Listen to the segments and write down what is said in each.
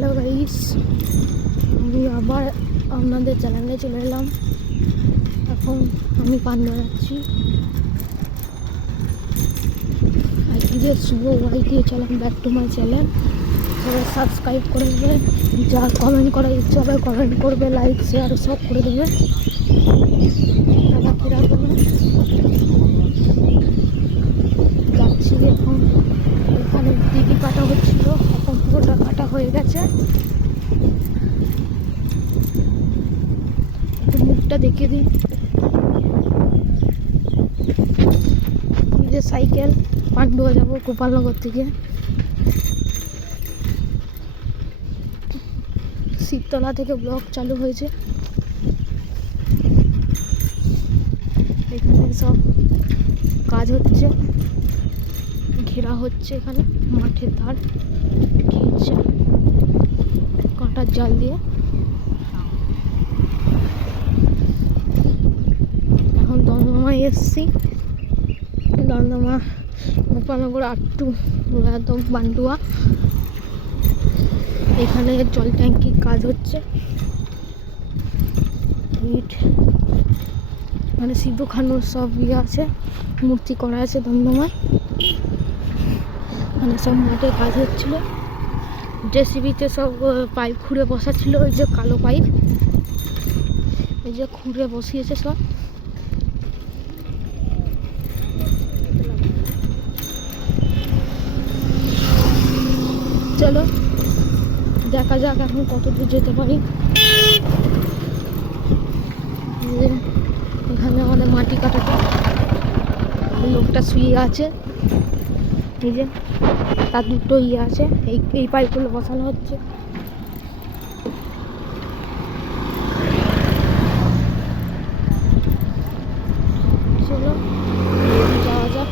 Hello guys, আমি আবার আপনাদের চ্যানেলে চলে এলাম। এখন আমি পান্ডা যাচ্ছি। আইটিতে Shubho YTA channel, back to my channel. সবাই সাবস্ক্রাইব করে দেবে, যা কমেন্ট করার ইচ্ছা হবে কমেন্ট করবে, লাইক শেয়ার সব করে দেবে। যাচ্ছি এখন, এখানে দিদি কাটা হচ্ছিল, এখন পুরোটা কাটা হয়ে গেছে। একটু মুখটা দেখিয়ে দিন। নিজের সাইকেল, পান্ডুয়া যাবো গোপালনগর থেকে। শিবতলা থেকে ব্লক চালু হয়েছে। এখানে সব কাজ হচ্ছে, ঘেরা হচ্ছে, এখানে মাঠের ধার ঘিরছে কাঁটার জাল দিয়ে। এখন দমদমায় এসছি, দমদমা গোপালনগর আটটু একদম পান্ডুয়া। এখানে জল ট্যাঙ্কির কাজ হচ্ছে, ইট মানে সিদ্ধু খানুর সব ইয়ে আছে, মূর্তি করা আছে দমদমায়। মানে সব মাঠে কাজ হচ্ছিল, জেসিবিতে সব পাইপ খুঁড়ে বসাচ্ছিল। ওই যে কালো পাইপ, এই যে খুঁড়ে বসিয়েছে সব। চলো দেখা যাক এখন কত দূর যেতে পারি। এখানে আমাদের মাটি কাটাতে লোকটা শুয়ে আছে, এই যে তার দুটো ইয়ে আছে, এই পাইপগুলো বসানো হচ্ছে। চলো যাওয়া যাক।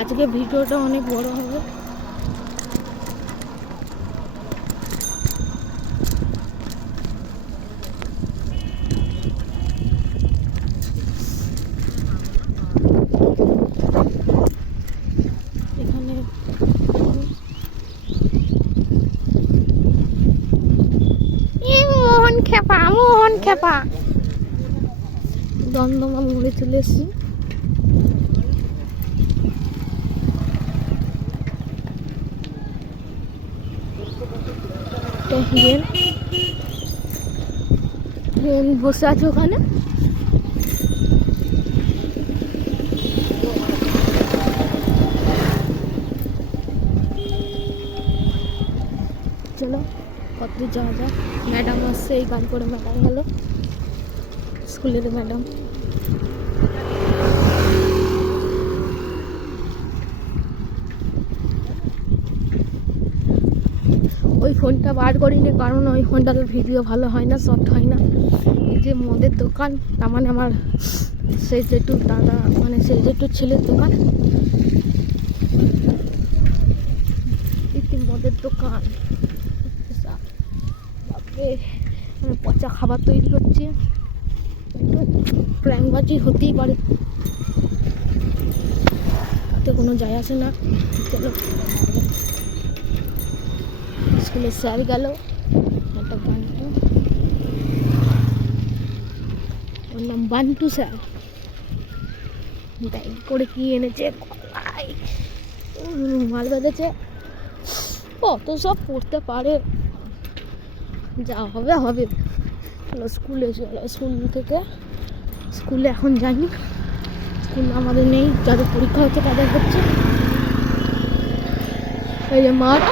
আজকে ভিডিওটা অনেক বড় হবে। এখানে মোহন খেপা দমদমা মোড়ে চলে এসছি। বসে আছে ওখানে। চলো কত যাওয়া যাক। ম্যাডাম আসছে, এই গান করে ম্যাডাম গেল, স্কুলের ম্যাডাম। ওই ফোনটা বার করিনি, কারণ ওই ফোনটার ভিডিও ভালো হয় না, শর্ট হয় না। এই যে মদের দোকান, তার মানে আমার সেই জেঠুর দাদা, মানে সেই জেঠুর ছেলের দোকান। মদের দোকান, পচা খাবার তৈরি হচ্ছে। প্র্যাঙ্কবাজি হতেই পারে, তাতে কোনো যায় আসে না। চলো, স্কুলের স্যার গেল, একটা বান্টু, ওর নাম বান্টু স্যার। ব্যাগ করে কি এনেছে, রুমাল বেঁধেছে, কত সব পড়তে পারে। যা হবে হবে। চলো স্কুলে চলো, স্কুল থেকে স্কুলে এখন যাইনি, স্কুল আমাদের নেই, যাদের পরীক্ষা হচ্ছে তাদের হচ্ছে। এই যে মাঠ,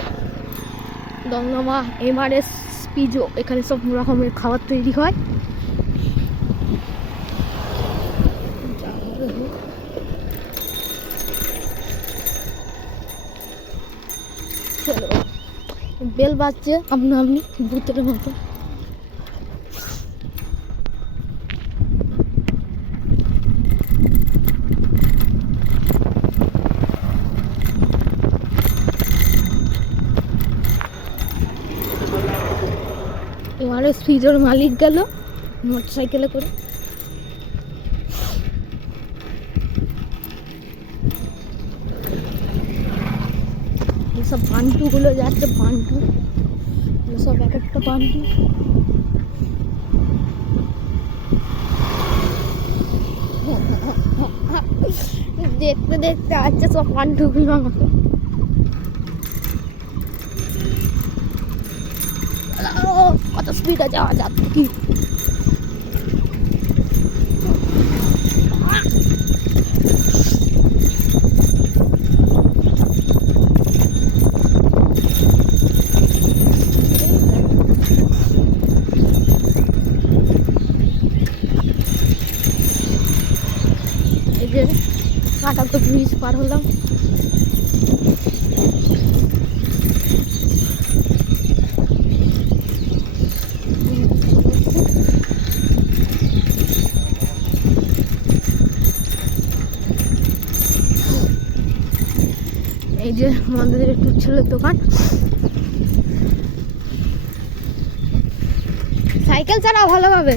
দমদমা MRS পিজো, এখানে সব রকমের খাবার তৈরি হয়। চলো, বেল বাজছে আপনি ভূতের মতো। তোমারও স্পিডের মালিক গেল মোটর সাইকেলে করে। সব বান্টুগুলো যাচ্ছে, বান্টু সব এক একটা বান্টু। দেখতে দেখতে আসছে সব বান্টুগুলো আমাকে। কত স্পিডে যাওয়া যাচ্ছে কি! এই যে কাটাকো ব্রিজ পার হলাম। এই যে আমাদের একটু ছেলের দোকান। সাইকেল চালাও ভালোভাবে।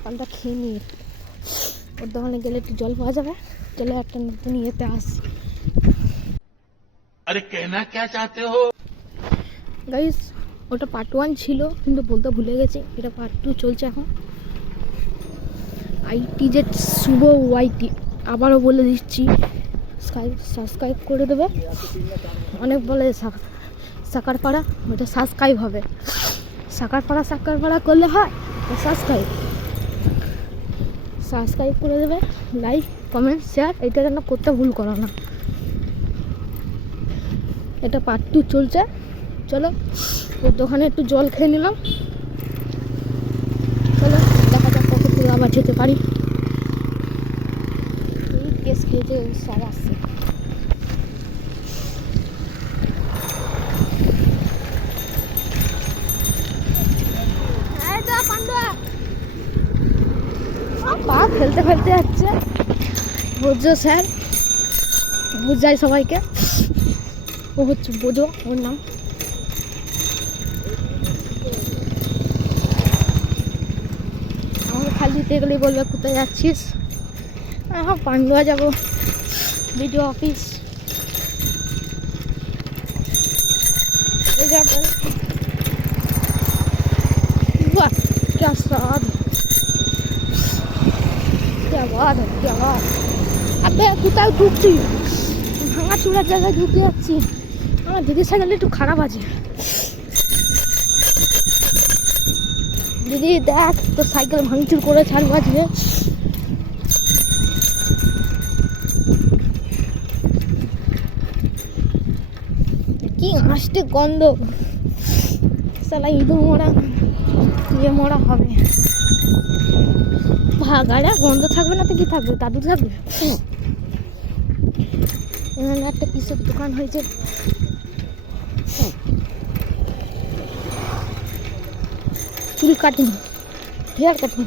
জলটা খেয়ে নিয়ে ওর দোকানে গেলে একটু জল পাওয়া যাবে। চলে একটা নতুন ইয়েতে আসি। अरे कहना क्या चाहते हो? গাইস ওটা পার্ট 1 ছিল কিন্তু বলতে ভুলে গেছি, এটা পার্ট 2 চলছে এখন। ITZ শুভ ওয়াইটি আবারও বলে দিচ্ছি, সাবস্ক্রাইব করে দেবে। অনেক বলে সাকারপাড়া, ওটা সাবস্ক্রাইব হবে। সাকারপাড়া করলে হয় সাবস্ক্রাইব করে দেবে। লাইক কমেন্ট শেয়ার এটা যেন করতে ভুল করো না। এটা পার্ট 2 চলছে। চলো ওর দোকানে একটু জল খেয়ে নিলাম। চলো দেখা যাক কত দূর আবার যেতে পারি। এই কেস খেয়েছে সব আসছে। পা ফেলতে ফেলতে যাচ্ছে। বোঝো স্যার, বুঝাই সবাইকে। ও হচ্ছে বোঝো, ওর নাম। আমাকে খালি দিতে গেলেই বলবে কোথায় যাচ্ছিস। হ্যাঁ পান্ডুয়া যাবো, ভিডিও অফিস। वाह क्या स्वाद, क्या बात है, क्या बात। अबे কোথায় ঢুকছি, ভাঙা চূড়ার জায়গায় ঢুকে যাচ্ছি। আমার দিদি সাইকেল একটু খারাপ আছে। দিদি দেখ তো সাইকেল ভাঙচুর করে ছাড়বো আজকে। কি আসতে গন্ধ, সালা ইঁদুর মরা ইয়ে মরা হবে। ভাগাড়া গন্ধ থাকবে না তো কি থাকবে, দাদু থাকবে। এখানে একটা কিসের দোকান হয়েছে। চুল কাটিং, হেয়ার কাটিং।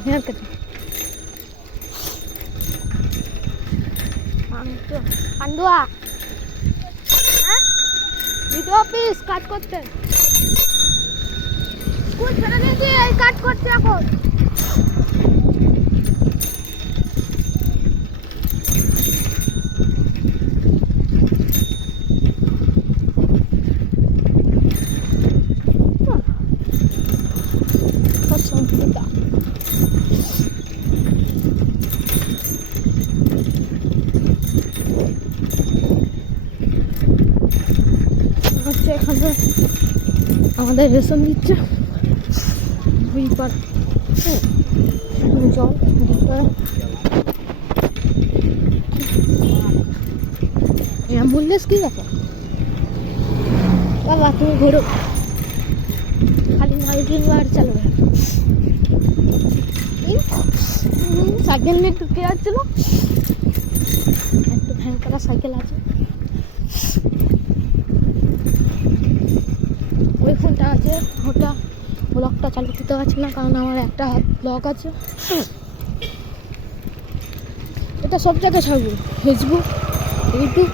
পান্ডুয়া হ্যাঁ ভিডিও অফিস কাজ করতে, স্কুল ছেড়ে দিয়েছি, এই কাজ করছে এখন। হচ্ছে এখানে আমাদের রেশন দিচ্ছে, জল অ্যাম্বুলেন্স কি দেখো বাবা, তুমি ঘোরো খালি মাইকিং বার চালবে। সাইকেল নিয়ে ঢুকে যাচ্ছিল, একটু ভ্যান করা সাইকেল আছে ওইখানটা আছে। ওটা ব্লগটা চালু করতে পারছি না কারণ আমার একটা ব্লগ আছে। এটা সব জায়গায় ছাড়বো, ফেসবুক, ইউটিউব,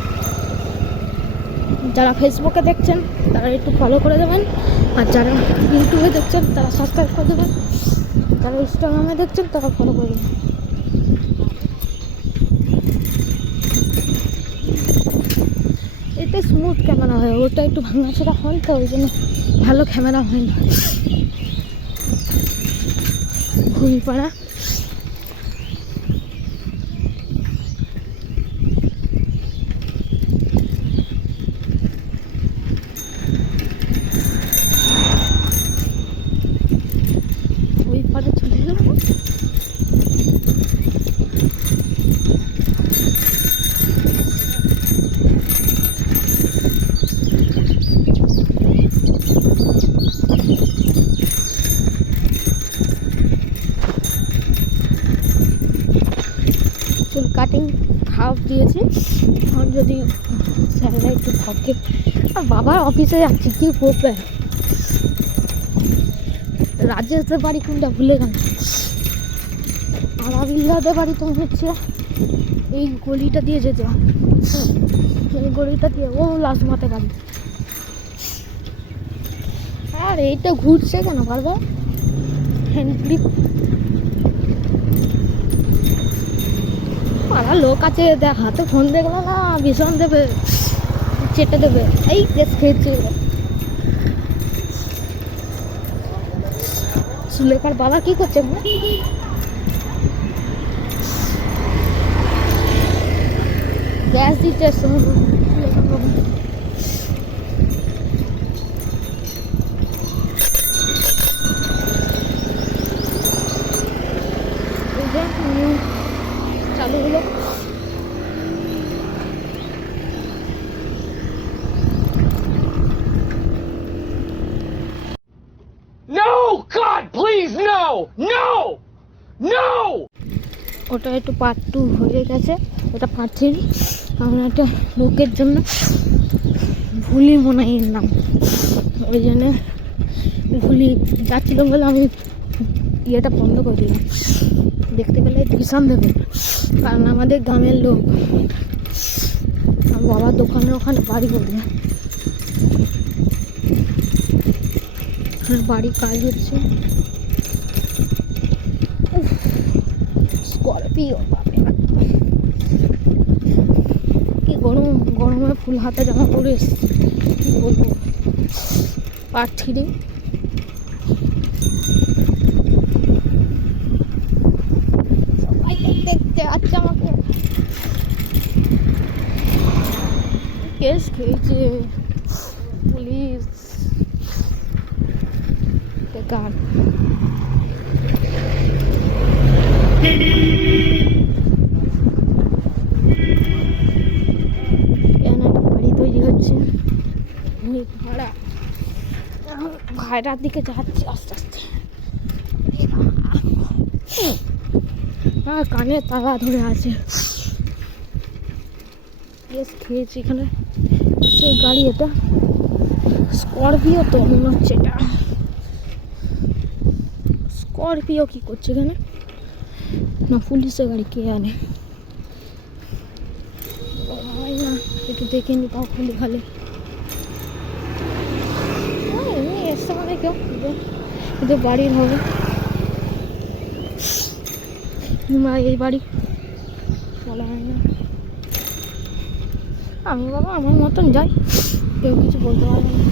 যারা ফেসবুকে দেখছেন তারা একটু ফলো করে দেবেন, আর যারা ইউটিউবে দেখছেন তারা সাবস্ক্রাইব করে দেবেন, যারা ইনস্টাগ্রামে দেখছেন তারা ফলো করে দেবেন। এতে স্মুথ ক্যামেরা হয়, ওটা একটু ভাঙাচোরা হয় তো ওই জন্য ভালো ক্যামেরা হয় না। ঘুমিপাড়া ওই পাড়া চলে গেল। চুল কাটিং হাফ দিয়েছি, আর যদি স্যাররা একটু থাকে, আর বাবার অফিসে যাচ্ছি কি করবে। রাজেশদের বাড়ি কোনটা ভুলে গেল, আর আবিল্লাদের বাড়ি তো হচ্ছে এই গলিটা দিয়ে যেতে হয়, এই গলিটা দিয়ে ও লাস্ট মাঠে বাড়ি। আর এইটা ঘুরছে কেন বারবার হ্যান্ড গ্রিপ। পাড়ার লোক আছে, দেখ হাতে ফোন দেখলো না ভীষণ দেবে, চেটে দেবে। এই গ্যাস খেয়েছে সুলেখার বাবা কি করছে, গ্যাস দিতে চালু হলো। No! God, please, no! No! No! ওটা একটু পার্ট 2 হয়ে গেছে, ওটা পার্ট 3। আমরা একটা লোকের জন্য ভুলি মনাইয়ের নাম, ওই জন্য ভুলি যাচ্ছিল বলে আমি ইয়েটা বন্ধ করে দিলাম। দেখতে পেলে ভীষণ দেবে, কারণ আমাদের গ্রামের লোক, আমার বাবার দোকানের ওখানে বাড়ি করবে, বাড়ির কাজ হচ্ছে। স্করপিও কি গরম, গরমে ফুল হাতা জামা পরে এসছি, কি বলবো। পার্ট 3 সবাই দেখতে আচ্ছা আমাকে কেস খেয়েছে পুলিশ, বেকার। বাড়ি তৈরি হচ্ছে, ভাড়া ভাইরার দিকে যাচ্ছে আস্তে আস্তে। হ্যাঁ কানে তালা ধরে আছে, কেস খেয়েছি এখানে। সে গাড়ি এটা স্করপিও তো মনে হচ্ছে, এটা স্করপিও কি করছে এখানে, না পুলিশের গাড়ি কে আনে না, একটু দেখে নি তাও খুলি খালি। এমনি এসছে মানে কেউ এদের বাড়ির হবে, এই বাড়ি বলা হয় না। আমি বাবা আমার মতন যাই, কেউ কিছু বলতে পারবে না।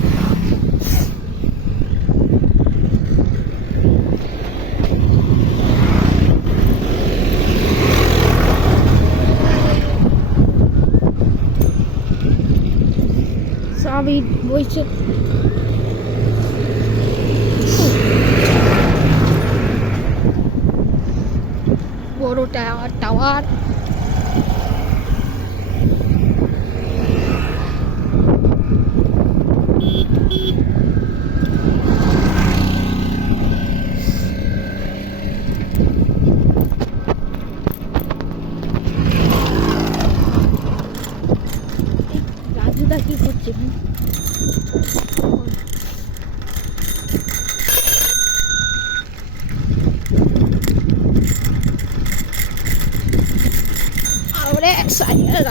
সবই বইছে, বড় টাওয়ার টাওয়ার। রাজুদা কি করছে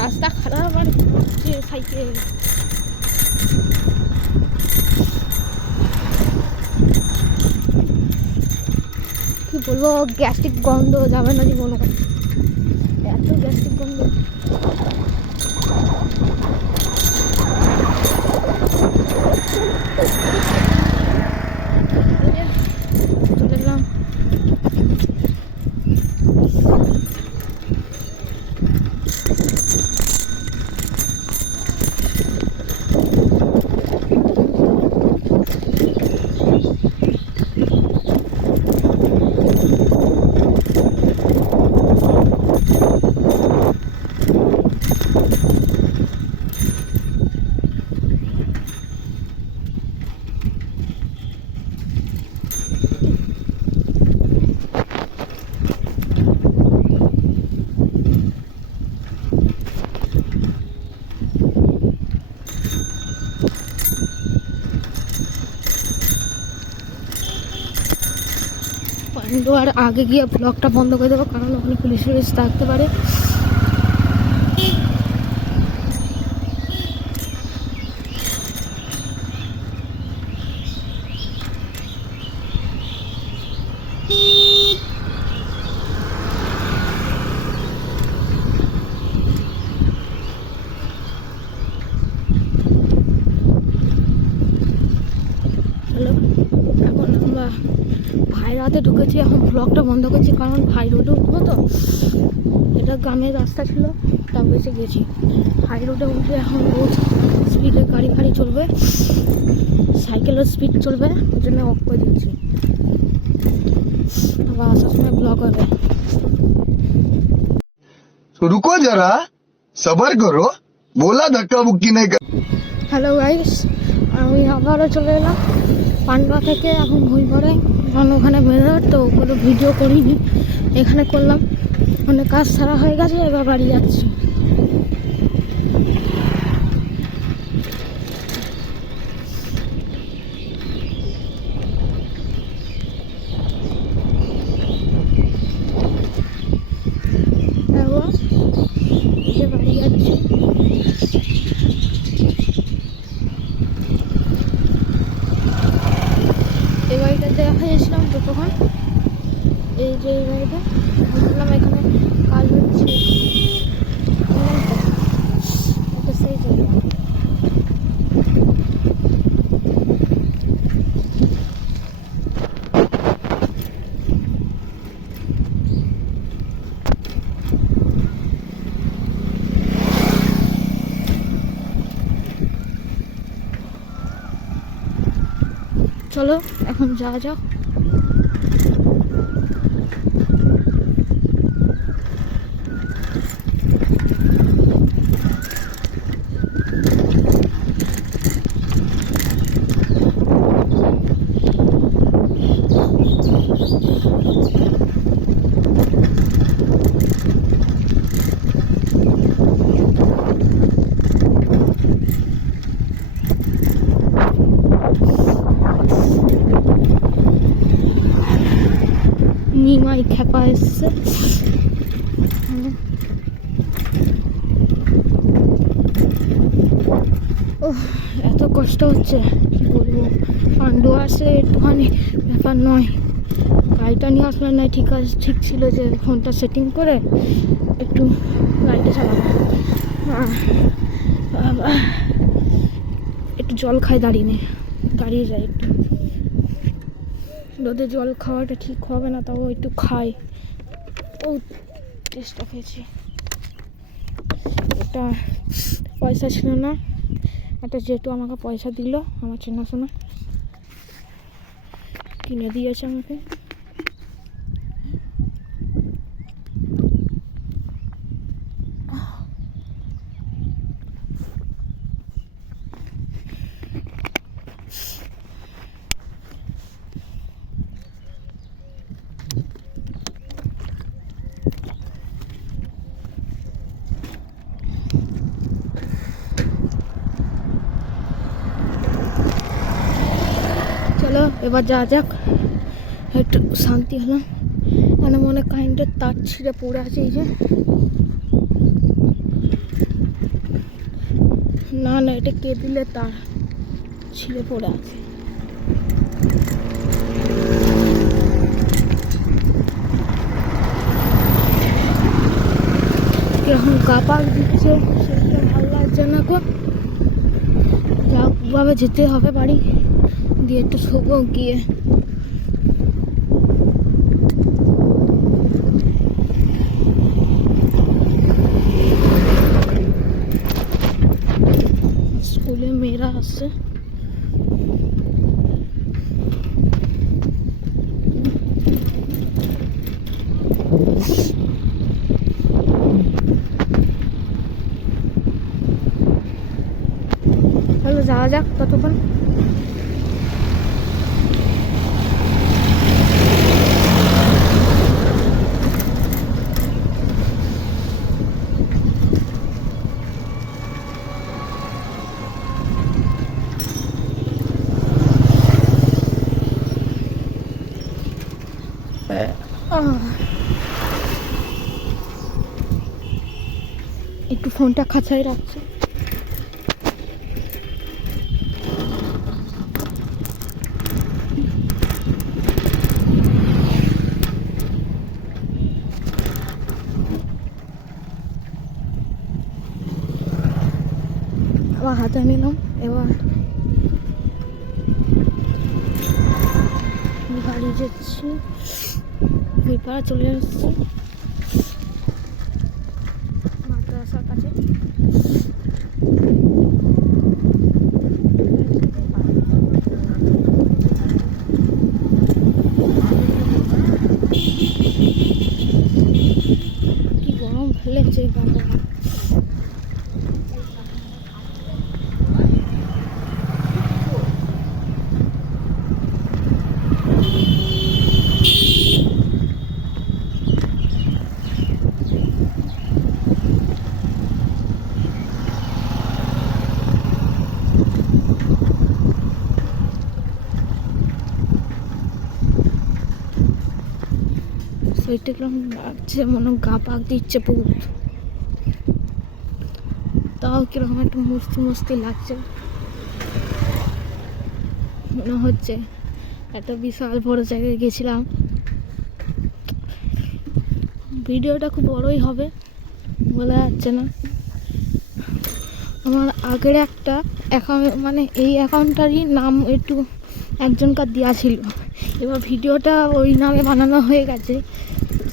রাস্তা খারাপ আর সাইকেল কি বলবো, গ্যাস্ট্রিক গন্ধ যাবে না জীবন, এত গ্যাস্ট্রিক গন্ধ। চলে এলাম। আর আগে গিয়ে ব্লগটা বন্ধ করে দেবো, কারণ ওখানে পুলিশ থাকতে পারে। হ্যালো, এখন আমরা ভাই রাতে ঢুকেছি, এখন ব্লগটা বন্ধ করছি কারণ হাই রোডে উঠবো তো। এটা গ্রামের রাস্তা ছিল, তারপরে এসে গেছি হাই রোডে উঠে। এখন রোজ স্পিডে গাড়ি ফাড়ি চলবে, সাইকেলের স্পিড চলবে, ওই জন্য অফ করে দিচ্ছি। আবার আসার সময় ব্লগ হবে। रुको जरा सबर करो बोला धक्का मुक्की नहीं कर। হ্যালো গাইস, আমি আবারও চলে এলাম পান্ডুয়া থেকে। এখন ভুলভরে, কারণ ওখানে বেরোয় তো কোনো ভিডিও করিনি, এখানে করলাম। অনেক কাজ সারা হয়ে গেছে, এবার বাড়ি যাচ্ছি। বাড়ি যাচ্ছি। এই বাড়িটা দেখা গেছিলাম ততক্ষণ, এই যে এই বাড়িটা বললাম, এখানে কাজ হচ্ছে সেই জায়গা। চলো এখন যাওয়া যাক। নিমাই খেপা এসছে। ও এত কষ্ট হচ্ছে, কি বলবো। পান্ডুয়া আসলে একটুখানি ব্যাপার নয়, গাড়িটা নিয়ে আসলে নাই, ঠিক ছিল যে ফোনটা সেটিং করে একটু গাড়িটা চালাবো। একটু জল খাই দাঁড়িয়ে, দাঁড়িয়ে যায় একটু। রোদে জল খাওয়াটা ঠিক হবে না, তাও একটু খাই। ও চেষ্টা পেয়েছি। এটা পয়সা ছিল না, একটা যেহেতু আমাকে পয়সা দিল, আমার চেনাশোনা কিনে দিয়েছে আমাকে। চলো এবার যা যাক, একটু শান্তি হলাম। মানে মনে কারেন্টের তার ছিঁড়ে পড়ে আছে, এই যে। না না, এটা কেবিলের তার। ছিঁড়ে পড়ে আছে। কিরকম কাপাক দিচ্ছে সেটা ভালো লাগছে না গো। যাভাবে যেতে হবে বাড়ি, দিয়ে একটু শোবো গিয়ে। স্কুলে মেয়েরা আসছে। চলো যাওয়া যাক ততক্ষণ। একটু ফোনটা খাঁচায় রাখছি। আবার হাতে নিলাম, এবার বাড়ি যাচ্ছি। পাড়া চলে আসছি মাদ্রাসার কাছে। কি গরম ফেলেছে বাবা। শরীরটা কিরকম লাগছে, মনে হয় গা পাক দিচ্ছে বহুত। তাও কিরকম একটা মস্তি মস্তি লাগছে, মনে হচ্ছে একটা বিশাল বড় জায়গায় গেছিলাম। ভিডিওটা খুব বড়ই হবে, বলা যাচ্ছে না। আমার আগের একটা অ্যাকাউন্ট, মানে এই অ্যাকাউন্টটারই নাম একটু একজনকার দেওয়া ছিল, এবার ভিডিওটা ওই নামে বানানো হয়ে গেছে।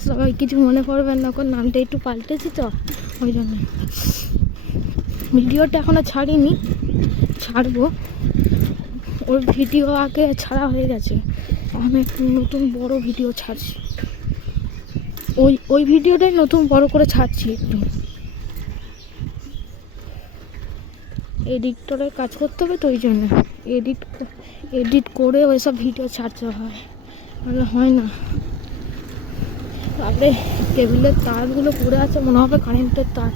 সবাই কিছু মনে করবেন না, নামটা একটু পাল্টেছি তো ওই জন্য। ভিডিওটা এখনও ছাড়িনি, ছাড়বো। ওর ভিডিও আগে ছাড়া হয়ে গেছে, আমি একটু নতুন বড় ভিডিও ছাড়ছি। ওই ভিডিওটাই নতুন বড় করে ছাড়ছি একটু। এডিটরের কাজ করতে হবে তো ওই জন্য এডিট করে ওইসব ভিডিও ছাড়তে হয়, নাহলে হয় না। তারপরে কেবিলের তারগুলো পড়ে আছে, মনে হবে কারেন্টের তার।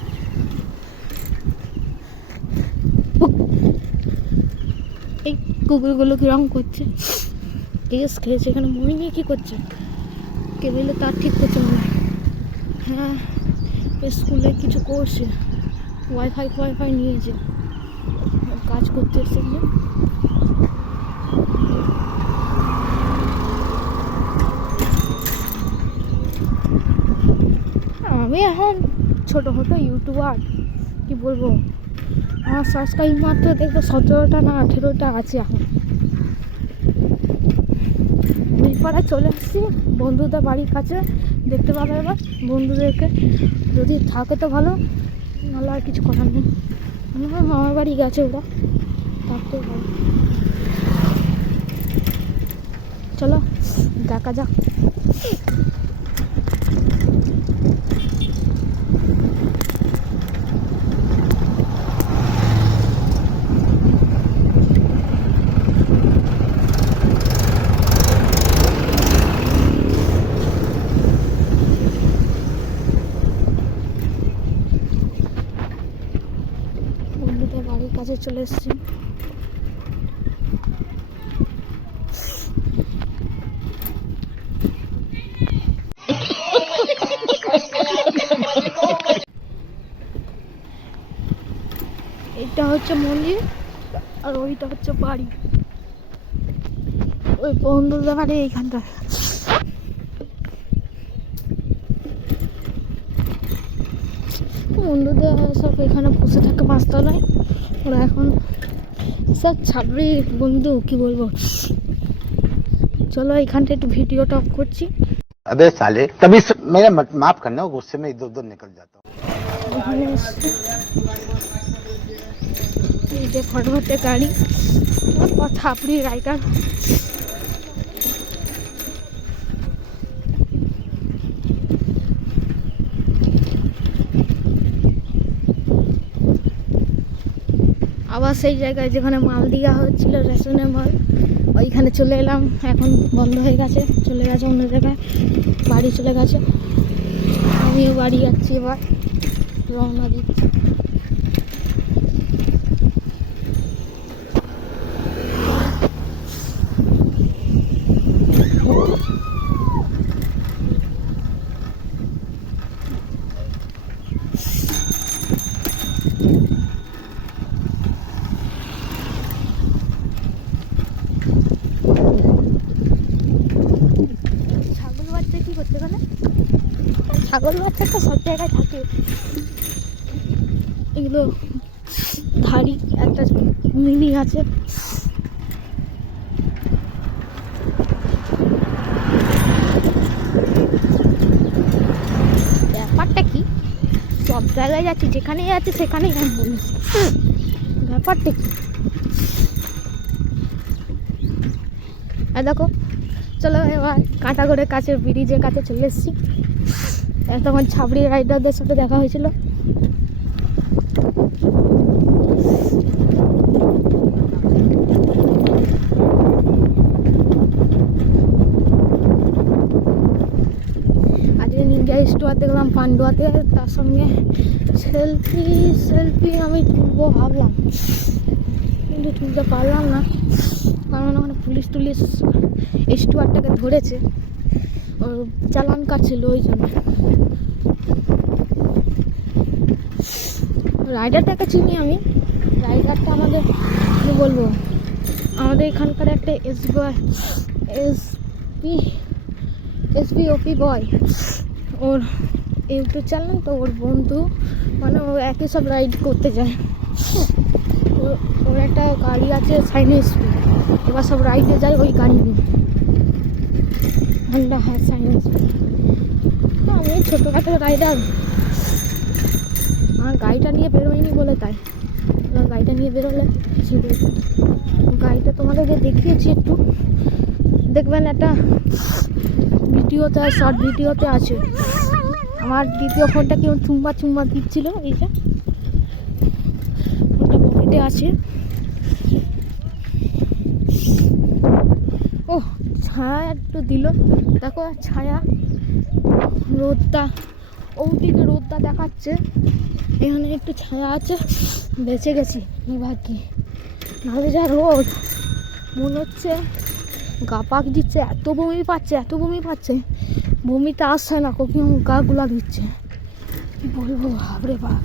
এই কুকুরগুলো কিরকম করছে, টেস্ট খেয়েছে এখানে। মনে নিয়ে কী করছে, কেবিলের তার ঠিক করছে মনে হয়। হ্যাঁ, স্কুলে কিছু করছে, ওয়াইফাই নিয়েছে, কাজ করতে এসে। আমি এখন ছোটো ইউটিউবার, কি বলবো, আমার সাবস্ক্রাইব মাত্র দেখবো 17টা না 18টা আছে এখন। পাড়ায় চলে আসছি বন্ধুদের বাড়ির কাছে, দেখতে পাবো এবার বন্ধুদেরকে। যদি থাকে তো ভালো, নাহলে আর কিছু করার নেই। মনে হয় মামার বাড়ি গেছে ওরা, থাকতেও পারে। চলো দেখা যাক। বন্ধুদের বাড়ির কাছে চলে এসেছি। এটা হচ্ছে মন্দির, আর ওইটা হচ্ছে বাড়ি, ওই বন্ধুদের বাড়ি এইখানটা। বন্ধুদের সব এখানে বসে থাকে পাঁচতলায়, ওরা এখন সব ছাবড়ি বন্ধু, কি বলবো। চলো এখানটা একটু ভিডিওটা অফ করছি। अबे साले तभी मेरा माफ करना, गुस्से में इधर उधर निकल जाता हूँ। এখানে এসছি, এই যে ফটোতে গাড়ি, ছাবড়ি রাইডার। আবার সেই জায়গায় যেখানে মাল দেওয়া হচ্ছিল, রেশনের মাল, ওইখানে চলে এলাম। এখন বন্ধ হয়ে গেছে, চলে গেছে অন্য জায়গায়, বাড়ি চলে গেছে। আমিও বাড়ি যাচ্ছি, এবার রওনা দিচ্ছি। ছাগল বাচ্চা কি করতে গেলে, ছাগল বাচ্চাটা সব জায়গায় থাকে। এগুলো ধাড়ি একটা মিনি আছে, ব্যাপারটা কি সব জায়গায় যাচ্ছি, যেখানেই যাচ্ছি সেখানেই আমি বলি, ব্যাপারটা কি। আর দেখো, চলো এবার কাঁটাগড়ের কাছে, ব্রিজের কাছে চলে এসেছি। তখন ছাবড়ি রাইডারদের সাথে দেখা হয়েছিল। আজকে নিনজা স্টোয়ার দেখলাম পান্ডুয়াতে, তার সঙ্গে সেলফি আমি তুলবো ভাবলাম, কিন্তু তুলতে পারলাম না, কারণ ওখানে পুলিশ স্টুয়ারটাকে ধরেছে, ওর চালান কাটছিল, ওই জন্য। রাইডারটাকে চিনি আমি, রাইডারটা আমাদের কী বলবো, আমাদের এখানকার একটা এসপি বয়, ওর ইউটিউব চ্যানেল তো, ওর বন্ধু, মানে ও একই সব রাইড করতে যায়। ওর একটা গাড়ি আছে সাইনেস, এবার সব রাইডে যায় ওই গাড়ি নিয়ে, হন্ডা হ্যাঁ সাইনেস। তো আমি ছোটোখাটো রাইডার, আমার গাড়িটা নিয়ে বেরোয়নি বলে তাই, গাড়িটা নিয়ে বেরোলে গাড়িটা তোমাদেরকে দেখিয়েছি একটু, দেখবেন একটা ভিডিওতে, শর্ট ভিডিওতে আছে। আমার দ্বিতীয় ফোনটা কেউ চুম্বা দিচ্ছিল, এই যে ফোনটা পকেটে আছে। ও ছায়া একটু দিল, দেখো ছায়া, রোদটা ওদিকে রোদটা দেখাচ্ছে, এখানে একটু ছায়া আছে, বেঁচে গেছি কি ভাগ্যি, নাহলে যা রোদ, মনে হচ্ছে গা পাক দিচ্ছে, এত বমি পাচ্ছে, বমিটা আসছে না, কখন গা গুলা দিচ্ছে, কি বলবো, বাপরে বাপ।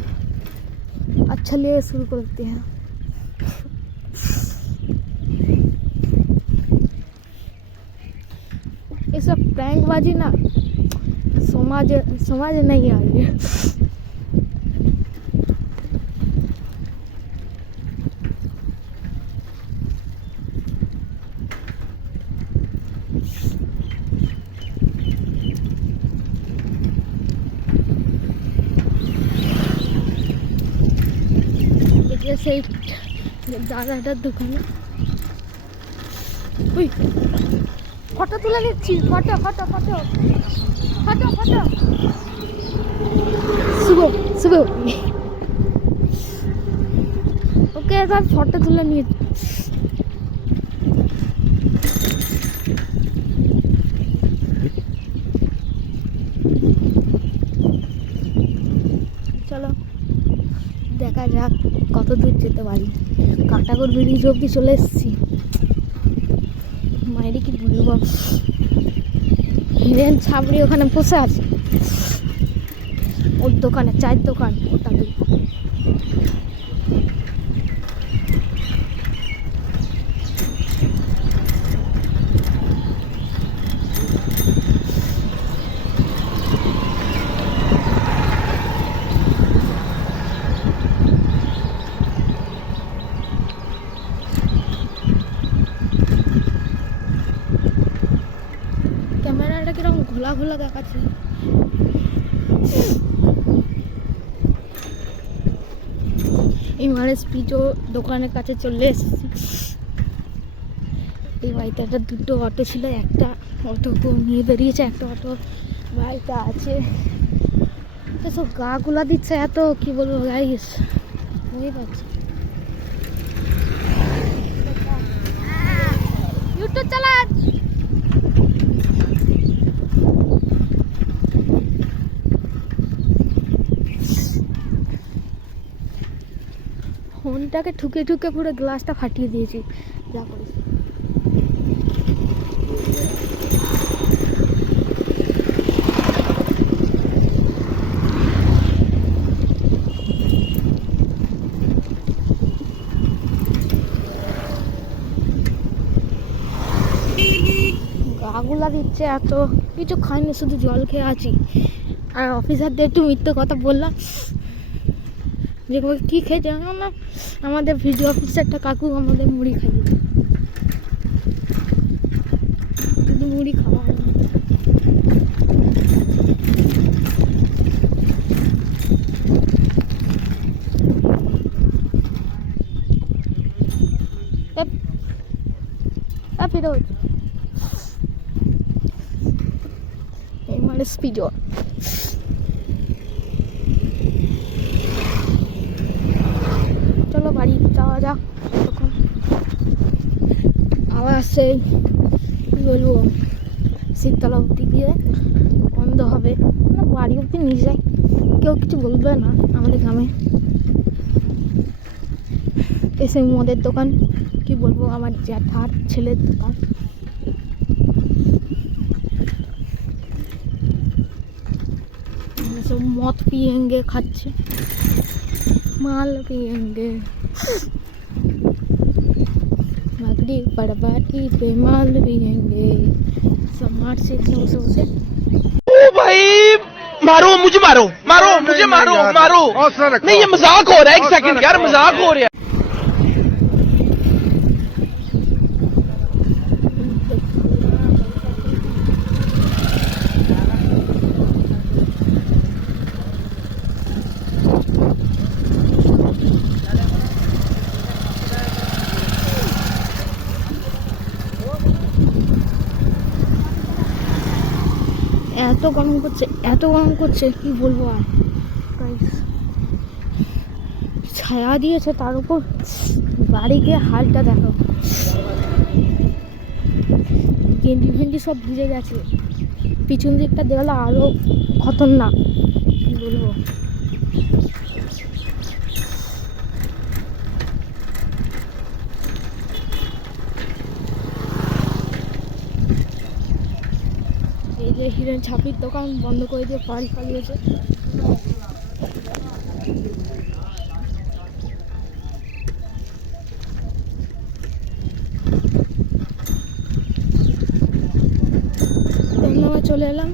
আচ্ছা লিয়ে শুরু করে দিতে হ্যাঁ। ये सब प्रैंकबाजी ना समाज नहीं आ रही है। সেই দাদাটার দোকানে ওই ফটো তুলে নিচ্ছি, ফটো শুভ ওকে এবার ফটো তুলে নিয়ে চলো দেখা যাক কত দূর যেতে পারি। কাঁটাগড় ব্রিজ অব্দি চলে এসেছি, মায়েরই কি বলবো, হিরেন ছাবড়ি ওখানে বসে আছে, ওর দোকানে, চায়ের দোকান, ওটা হলো দেখাচ্ছি। এমআরএস পিজো দোকানের কাছে চলে এসেছি। এই বাড়িতে একটা দুটো অটো ছিল, একটা অটো নিয়ে বেরিয়েছে, একটা অটো বাড়িতে আছে। সব গা গুলা দিচ্ছে এত, কি বলবো গাইস, বুঝতে পারছি। ইউটিউব চালান। ফোনটাকে ঠুকে ঠুকে পুরো গ্লাসটা ফাটিয়ে দিয়েছি যা করে। গাগুলা দিচ্ছে এত, কিছু খাইনি, শুধু জল খেয়ে আছি। আর অফিসারদের একটু মিথ্যে কথা বললাম, যে কী খেয়ে জানো না, আমাদের ভিডিও অফিসারটা কাকু আমাদের মুড়ি খাইয়ে, শুধু মুড়ি খাওয়া হয় না। ফিরোজ এমআরএস পিজো। চলো বাড়ি যাওয়া যাক। তখন আবার সেই কী বলবো, শীততলা অবধি গিয়ে বন্ধ হবে না, বাড়ি অবধি নিয়ে যাই, কেউ কিছু বলবে না আমাদের গ্রামে। এসে মদের দোকান, কি বলবো, আমার জ্যাঠার ছেলের দোকান। सब मौत पियेंगे, खाচ্ছে माल पियेंगे, मगरी बड़बाटी पे माल पियेंगे, सब मार सीखने उसे उसे। ओ भाई मारो मुझे, मारो मारो मुझे, मारो मारो। नहीं ये मजाक हो रहा है, एक सेकंड यार, मजाक हो रहा है। এত গরম করছে, এত গরম করছে, কি বলবো। আর ছায়া দিয়েছে, তার উপর বাড়ি গিয়ে হালটা দেখো, গেঞ্জি ফেঞ্জি সব ভিজে গেছে। পিছন দিকটা দেওয়ালে আরো খতরনাক, কি বলবো। এই যে হিরেন ছাপির দোকান বন্ধ করে দিয়ে বাড়ি পালিয়েছে। ধন্যবাদ, চলে এলাম।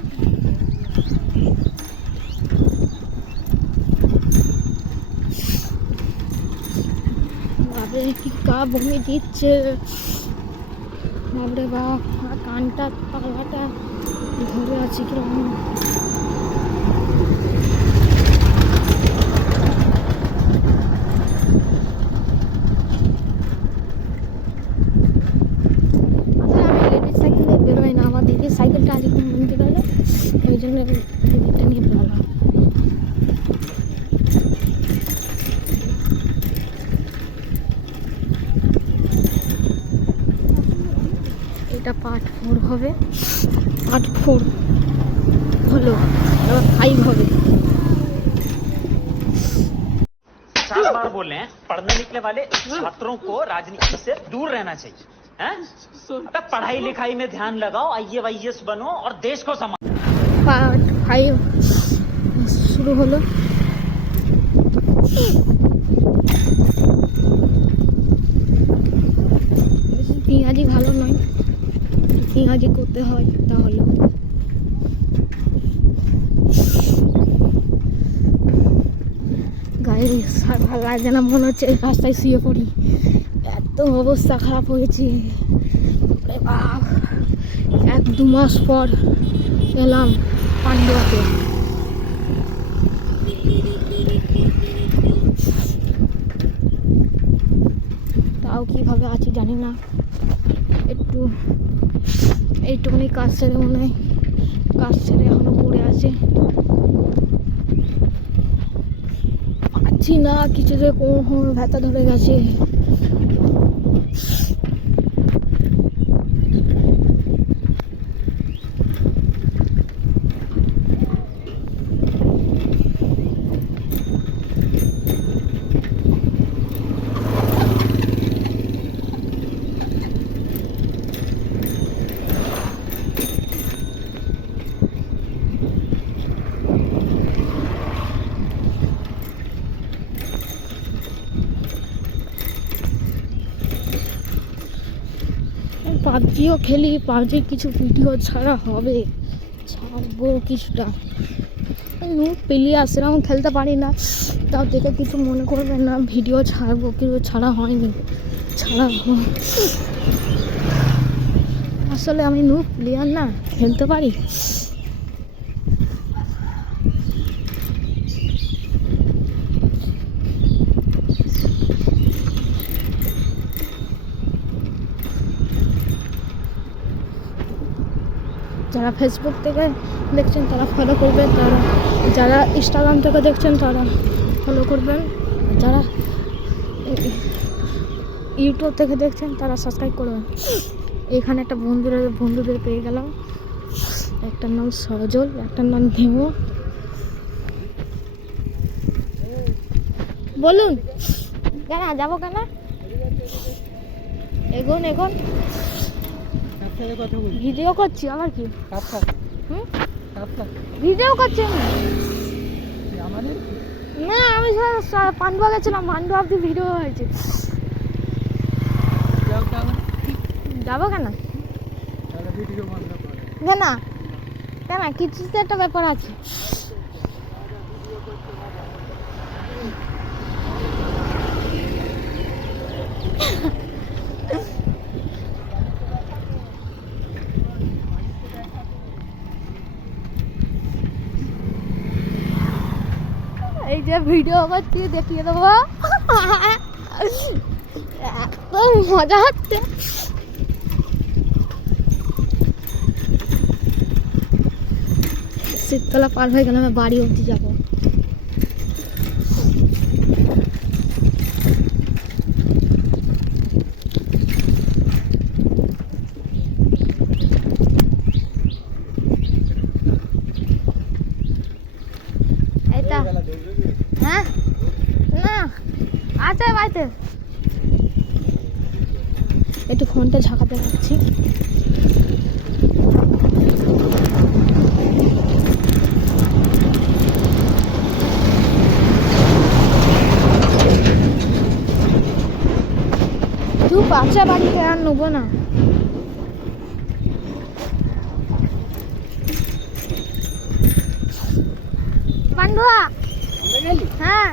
বাপরে কি গা বমি দিচ্ছে, বাপরে বাপ, কানটা পালাটা ধরে আছে কিরকম। সাইকেলে বেরোয় না, আমার দিদির সাইকেলটা আজকে বন্ধ গেল, ওই জন্য দিদিটা নিয়ে বেরোলাম। এটা পার্ট 4 হবে, পার্ট 4 হলো, এবার 5 হবে। 50 बार बोले हैं, पढ़ने निकले वाले छात्रों को राजनीति से दूर रहना चाहिए, हैं? अबे पढ़ाई लिखाई में ध्यान लगाओ, आईएएस बनो और देश को संभालो। পার্ট 5 শুরু হলো। পেঁয়াজি ভালো নয়, পেঁয়াজি করতে হয় তাহলে। গায়ে ভালো লাগে না, মনে হচ্ছে এই রাস্তায় শুয়ে পড়ি, এত অবস্থা খারাপ হয়েছে। 1-2 মাস পর এলাম পান্ডুয়াতে। তাও কিভাবে আছি জানি না, একটু এইটুকুনি কাজ সেরে মনে হয় কাজ সেরে এখনো পড়ে আছে, পাচ্ছি না কিছুতে, কোমর ব্যথা ধরে গেছে। পাবজিও খেলি, পাবজি কিছু ভিডিও ছাড়া হবে, ছাড়বো কিছুটা। প্লেয়ার সেরকম খেলতে পারি না, তাও দেখে কিছু মনে করবেন না, ভিডিও ছাড়বো, কিছু ছাড়া হয়নি, ছাড়া আসলে আমি প্লেয়ার না, খেলতে পারি। যারা ফেসবুক থেকে দেখছেন তারা ফলো করবেন, যারা ইনস্টাগ্রাম থেকে দেখছেন তারা ফলো করবেন, যারা ইউটিউব থেকে দেখছেন তারা সাবস্ক্রাইব করবেন। এখানে একটা বন্ধুদের পেয়ে গেলাম, একটার নাম সজল, একটার নাম ধীমু। বলুন কেন যাবো, কেন এগোন এগোন, ভিডিও করছি, আবার কি ভিডিও করছি না, আমি পান্ডুয়া গেছিলাম, পান্ডুয়া অব্দি ভিডিও হয়েছে। যাবো কেন, কেন কেন কিছু তো একটা ব্যাপার আছে। এই যে ভিডিও করছি দেখিয়ে দেবো, এত মজা হচ্ছে। শীততলা পার হয়ে গেলে আমি বাড়ি অবধি যাবো। এইটা হ্যাঁ না আছে বাড়িতে, একটু ফোনটা ঝাঁকাতে পারছি। ধূপ আছে বাড়িতে, আর নেবো না। পান্ডুয়া হ্যাঁ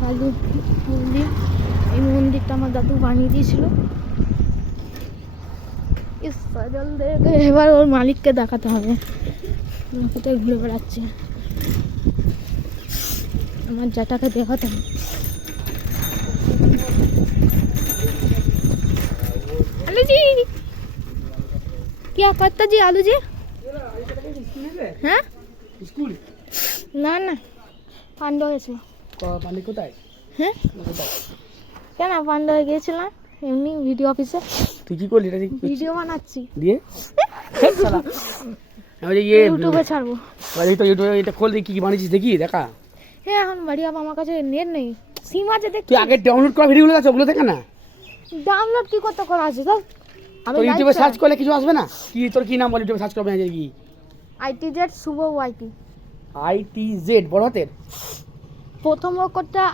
কালী মন্দির, এই মন্দিরটা আমার দাদু বানিয়ে দিয়েছিল। এবার ওর মালিককে দেখাতে হবে, কোথায় ঘুরে বেড়াচ্ছে, আমার জ্যাঠাকে দেখাতে হবে। आलू जी क्या करता जी, आलू जी হ্যাঁ স্কুল না না পান্ডু হয়েছিল। মানে কোথায়? হ্যাঁ কেন পান্ডু হয়ে গিয়েছিলাম এমনি ভিডিও অফিসে। তুই কি করলি? ভিডিও বানাচ্ছি দিয়ে আমি যে ইউটিউবে ছাড়বো। তো ইউটিউবে এটা খোল, দেখি কি বানিয়েছিস, দেখি দেখা। হ্যাঁ এখন বাড়ি আমার কাছে নেট নেই, সিম আছে দেখ। তুই আগে ডাউনলোড করা ভিডিওগুলো আছে, ওগুলো দেখা না। ডাউনলোড কি করতে করা আছে তো? আমি তো ইউটিউবে সার্চ করলে কিছু আসবে না? কি তোর কি নাম বল, ইউটিউবে সার্চ করবে না কি? আইটিজেড শুভ ওয়াইটি। আইটিজেড বড় হাতের, প্রথম অক্ষরটা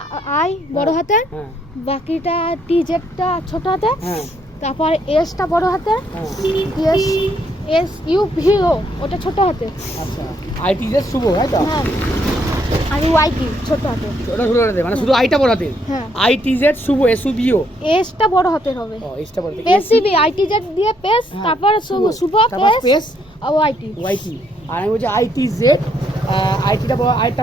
আই বড় হাতের, হ্যাঁ বাকিটা টিজেডটা ছোট হাতে, হ্যাঁ তারপর এসটা বড় হাতে, হ্যাঁ। এস এস ইউ ভি ও ওটা ছোট হাতে। আচ্ছা আইটিজেড শুভ, তাই তো? হ্যাঁ আর ওয়াইটি ছোট হাতের। ওটা শুরু করে দে, মানে শুধু আইটা বড় হাতের। হ্যাঁ, ITZ শুভ SUBO। এসটা বড় হাতের হবে। ও এসটা বড় হাতের। পেসিবি আইটিজেড দিয়ে পেস, হ্যাঁ, তারপর শুভ, শুভ তারপর পেস পেস আর ওয়াইটি। YT। আর আমি বলছি ITZ, আইটা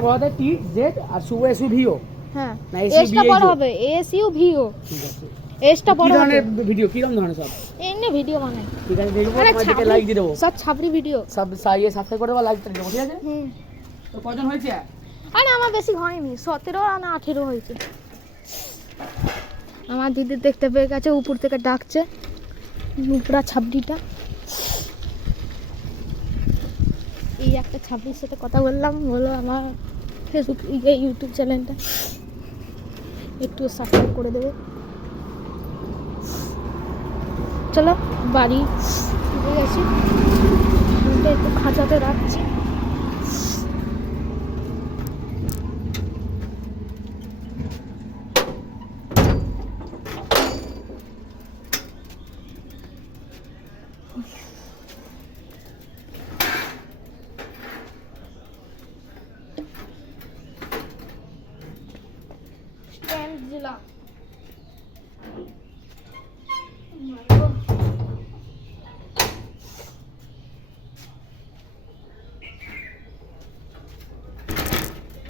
বড় হাতের TZ, আর শুভ SUVO। হ্যাঁ, না, এসটা বড় SUVO। হবে, এসইউভিও। ঠিক আছে। এসটা কি বড় হবে। ধরনের ভিডিও, কি রকম ধরনের সব? এমনি ভিডিও বানাই। ঠিক আছে, দেখবো, আরে তোমাদেরকে লাইক দিয়ে দেবো। সব ছাপড়ি ভিডিও। সব সাবস্ক্রাইব করে দেবো, লাইক করে দেবো, ঠিক আছে? হুম। তো কজন হয়েছে? আরে আমার বেশি হয়নি, 17 না 18 হয়েছে। আমার দিদি দেখতে পেয়ে গেছে, উপর থেকে ডাকছে নুপুরা ছাবড়িটা। এই একটা ছাবড়ির সাথে কথা বললাম, বলো আমার ফেসবুক ইউটিউব চ্যানেলটা একটু সাবস্ক্রাইব করে দেবে। চলো বাড়ি ফিরে গেছি, ফোনটা একটু খাঁচাতে রাখছি। স্ট্যান্ড দিলাম।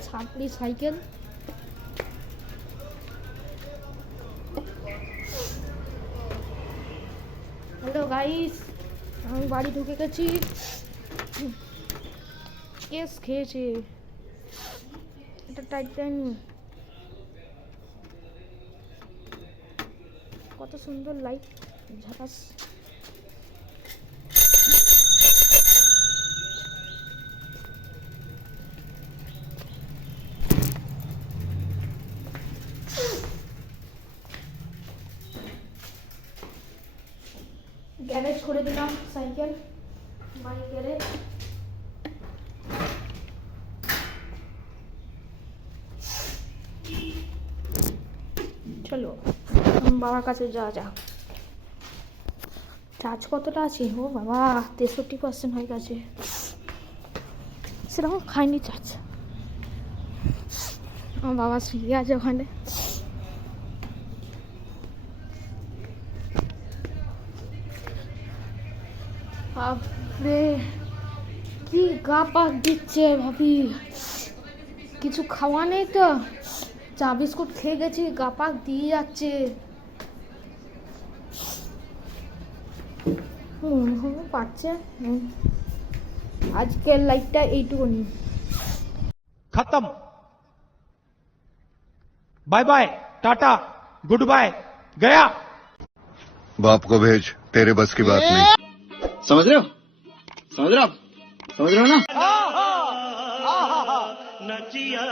ছাপড়ি সাইকেল। হ্যালো গাইস, আমি বাড়ি ঢুকে গেছি। কেস খেয়েছে এটা টাইটান। কত সুন্দর লাইট, ঝাকাস। গ্যারেজ করে দিলাম সাইকেল, বাইক গ্যারেজ। চলো বাবার কাছে যাওয়া যাক। চার্জ কতটা আছে? ও বাবা, 63% হয়ে গেছে। সেরকম খাইনি চার্জ। আমার বাবা শুয়ে আছে ওখানে। বাপরে কি গা পাক দিচ্ছে ভাবি। কিছু খাওয়া নেই তো, চা বিস্কুট খেয়ে গেছি, গা পাক দিয়ে যাচ্ছে। পাচ্ছে আজকের লাইফটা এইটুকুনি। खत्म। Bye bye, tata, goodbye, गया। बाप को भेज, तेरे बस की बात नहीं। समझ रहे हो? समझ रहे हो आप? समझ रहे हो ना? नचिया